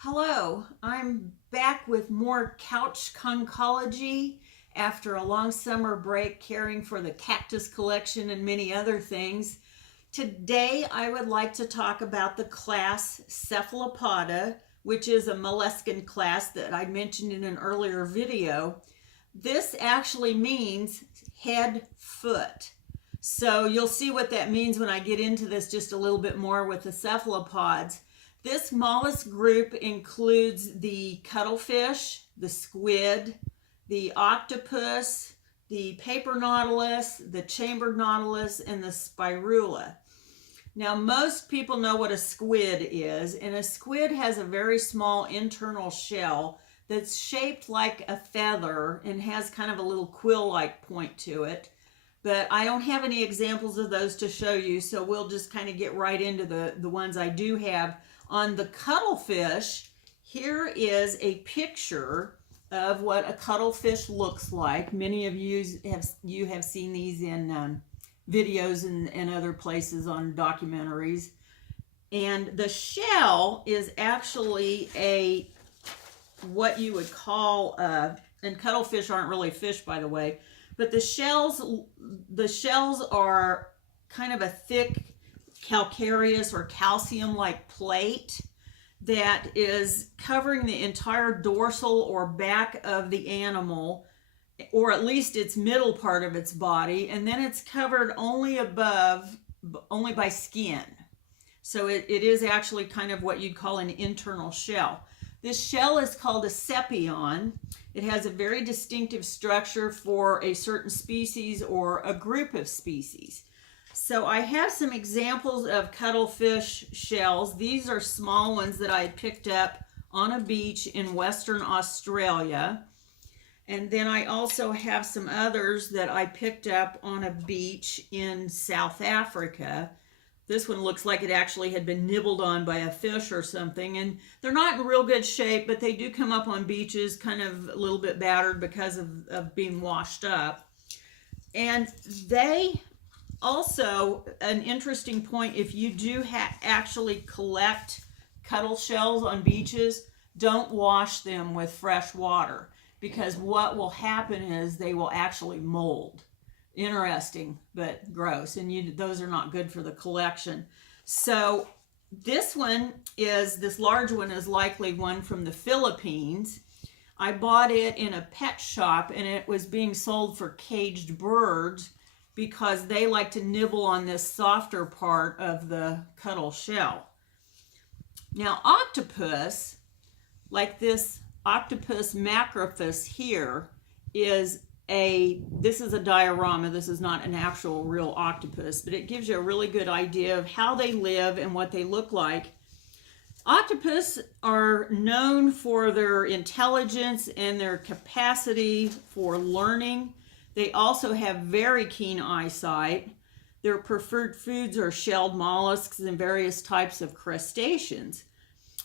Hello, I'm back with more couch conchology after a long summer break caring for the cactus collection and many other things. Today I would like to talk about the class Cephalopoda, which is a molluscan class that I mentioned in an earlier video. This actually means head foot. So you'll see what that means when I get into this just a little bit more with the cephalopods. This mollusk group includes the cuttlefish, the squid, the octopus, the paper nautilus, the chambered nautilus, and the spirula. Now, most people know what a squid is, and a squid has a very small internal shell that's shaped like a feather and has kind of a little quill-like point to it. But I don't have any examples of those to show you, so we'll just kind of get right into the ones I do have. On the cuttlefish, here is a picture of what a cuttlefish looks like. Many of you have seen these in videos and other places on documentaries. And the shell is actually what you would call, and cuttlefish aren't really fish, by the way, but the shells are kind of a thick calcareous or calcium-like plate that is covering the entire dorsal or back of the animal, or at least its middle part of its body, and then it's covered only by skin. So it is actually kind of what you'd call an internal shell. This shell is called a sepion. It has a very distinctive structure for a certain species or a group of species. So I have some examples of cuttlefish shells. These are small ones that I picked up on a beach in Western Australia. And then I also have some others that I picked up on a beach in South Africa. This one looks like it actually had been nibbled on by a fish or something. And they're not in real good shape, but they do come up on beaches kind of a little bit battered because of being washed up. And they also, an interesting point, if you do actually collect cuttle shells on beaches, don't wash them with fresh water, because what will happen is they will actually mold. Interesting, but gross, and those are not good for the collection. So this large one is likely one from the Philippines. I bought it in a pet shop, and it was being sold for caged birds because they like to nibble on this softer part of the cuttle shell. Now, octopus, like this octopus macrophus here, this is a diorama. This is not an actual real octopus, but it gives you a really good idea of how they live and what they look like. Octopus are known for their intelligence and their capacity for learning. They also have very keen eyesight. Their preferred foods are shelled mollusks and various types of crustaceans.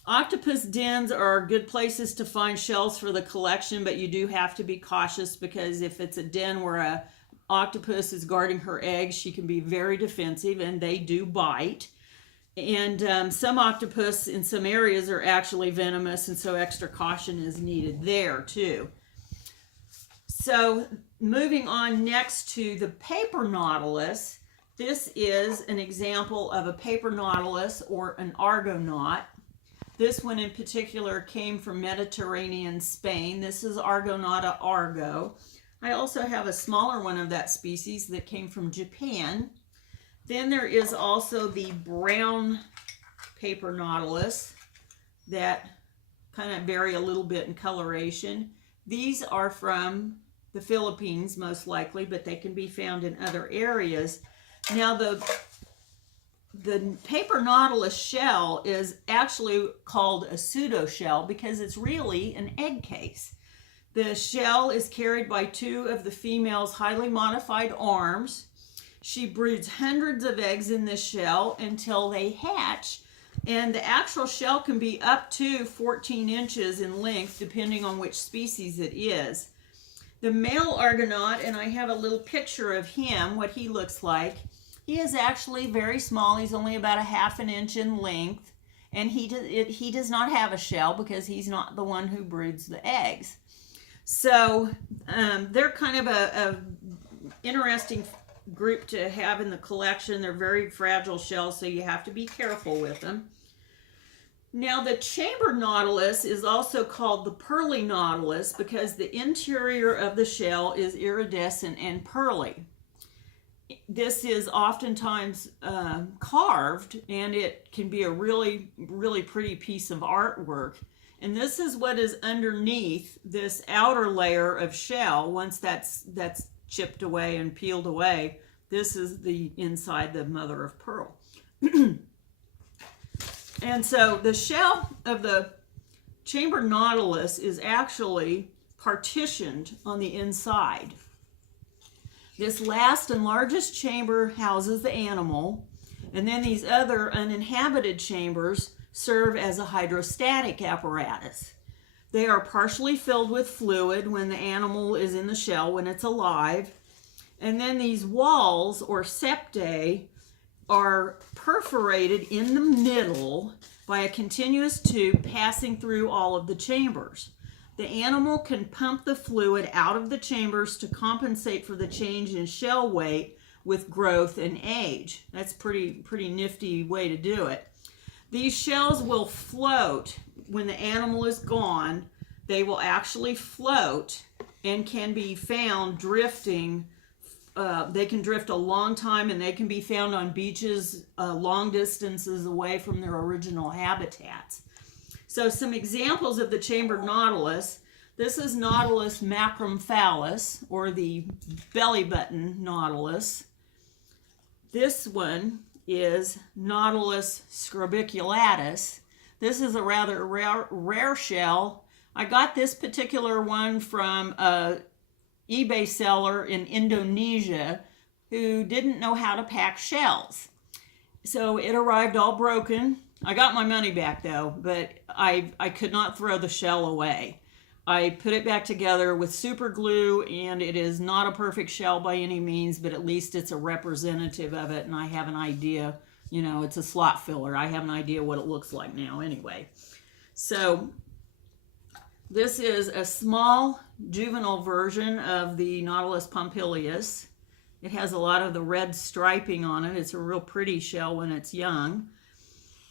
Octopus dens are good places to find shells for the collection, but you do have to be cautious, because if it's a den where an octopus is guarding her eggs, she can be very defensive, and they do bite. And some octopus in some areas are actually venomous, and so extra caution is needed there too. So moving on next to the paper nautilus, this is an example of a paper nautilus or an argonaut. This one in particular came from Mediterranean Spain. This is Argonauta argo. I also have a smaller one of that species that came from Japan. Then there is also the brown paper nautilus that kind of vary a little bit in coloration. These are from the Philippines, most likely, but they can be found in other areas. Now, the paper nautilus shell is actually called a pseudoshell because it's really an egg case. The shell is carried by two of the female's highly modified arms. She broods hundreds of eggs in this shell until they hatch, and the actual shell can be up to 14 inches in length, depending on which species it is. The male argonaut, and I have a little picture of him, what he looks like. He is actually very small. He's only about a half an inch in length, and he does not have a shell because he's not the one who broods the eggs. So they're kind of a interesting group to have in the collection. They're very fragile shells, so you have to be careful with them. Now, the chamber nautilus is also called the pearly nautilus because the interior of the shell is iridescent and pearly. This is oftentimes carved, and it can be a really, really pretty piece of artwork. And this is what is underneath this outer layer of shell. Once that's chipped away and peeled away, this is the inside the mother of pearl. And so the shell of the chamber nautilus is actually partitioned on the inside. This last and largest chamber houses the animal, and then these other uninhabited chambers serve as a hydrostatic apparatus. They are partially filled with fluid when the animal is in the shell, when it's alive, and then these walls, or septae, are perforated in the middle by a continuous tube passing through all of the chambers. The animal can pump the fluid out of the chambers to compensate for the change in shell weight with growth and age. That's pretty nifty way to do it. These shells will float when the animal is gone. They will actually float and can be found drifting. They can drift a long time, and they can be found on beaches long distances away from their original habitats. So some examples of the chambered nautilus. This is Nautilus macrocephalus, or the belly button nautilus. This one is Nautilus scrobiculatus. This is a rather rare shell. I got this particular one from a eBay seller in Indonesia who didn't know how to pack shells. So it arrived all broken. I got my money back though, but I could not throw the shell away. I put it back together with super glue, and it is not a perfect shell by any means, but at least it's a representative of it, and I have an idea, you know, it's a slot filler. I have an idea what it looks like now anyway. So this is a small juvenile version of the Nautilus pompilius. It has a lot of the red striping on it. It's a real pretty shell when it's young.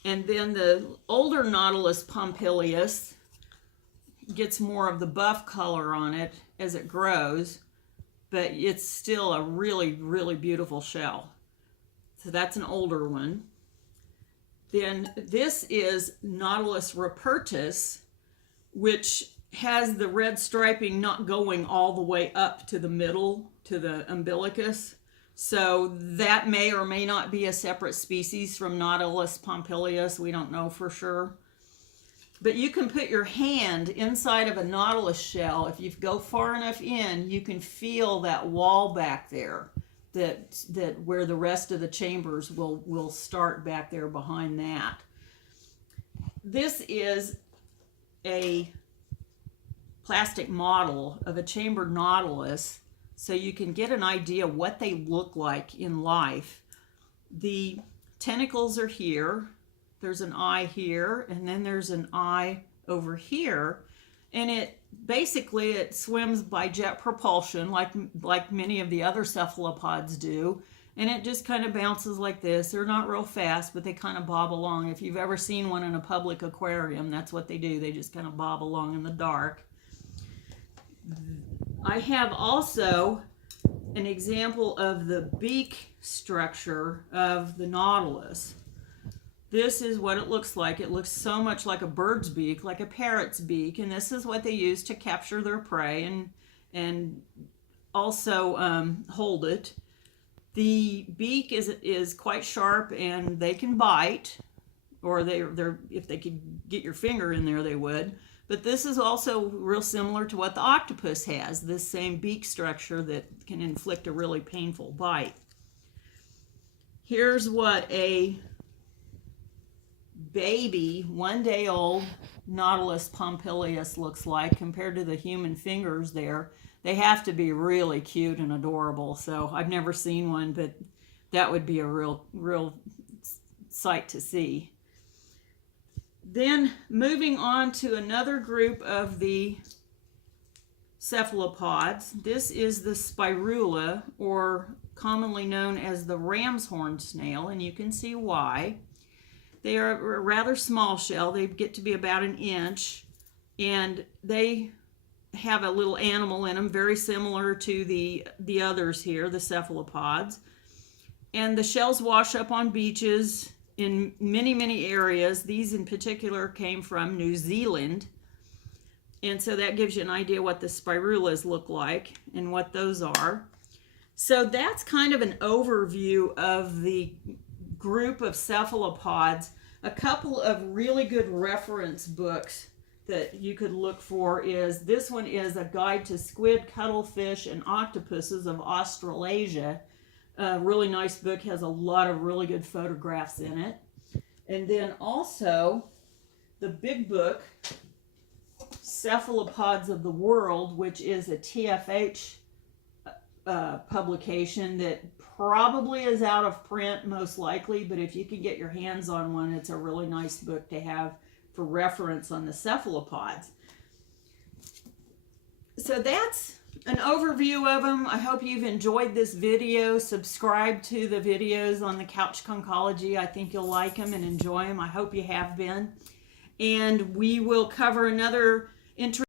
And then the older Nautilus pompilius gets more of the buff color on it as it grows, but it's still a really, really beautiful shell. So that's an older one. Then this is Nautilus rupertus, which has the red striping not going all the way up to the middle, to the umbilicus. So that may or may not be a separate species from Nautilus pompilius. We don't know for sure. But you can put your hand inside of a nautilus shell. If you go far enough in, you can feel that wall back there, that where the rest of the chambers will start back there behind that. This is a plastic model of a chambered nautilus, so you can get an idea what they look like in life. The tentacles are here. There's an eye here, and then there's an eye over here, and it swims by jet propulsion like many of the other cephalopods do, and it just kind of bounces like this. They're not real fast, but they kind of bob along. If you've ever seen one in a public aquarium, that's what they do. They just kind of bob along in the dark. I have also an example of the beak structure of the nautilus. This is what it looks like. It looks so much like a bird's beak, like a parrot's beak, and this is what they use to capture their prey and also hold it. The beak is quite sharp, and they can bite, or if they could get your finger in there, they would. But this is also real similar to what the octopus has, this same beak structure that can inflict a really painful bite. Here's what a baby, 1 day old Nautilus pompilius looks like compared to the human fingers there. They have to be really cute and adorable. So I've never seen one, but that would be a real sight to see. Then moving on to another group of the cephalopods. This is the Spirula, or commonly known as the ram's horn snail, and you can see why. They are a rather small shell. They get to be about an inch, and they have a little animal in them, very similar to the others here, the cephalopods. And the shells wash up on beaches in many, many areas. These in particular came from New Zealand. And so that gives you an idea what the spirulas look like and what those are. So that's kind of an overview of the group of cephalopods. A couple of really good reference books that you could look for is, this one is A Guide to Squid, Cuttlefish, and Octopuses of Australasia. A really nice book, has a lot of really good photographs in it. And then also the big book, Cephalopods of the World, which is a TFH publication that probably is out of print most likely, but if you can get your hands on one, it's a really nice book to have for reference on the cephalopods. So that's an overview of them. I hope you've enjoyed this video. Subscribe to the videos on the Couch Conchology. I think you'll like them and enjoy them. I hope you have been. And we will cover another interesting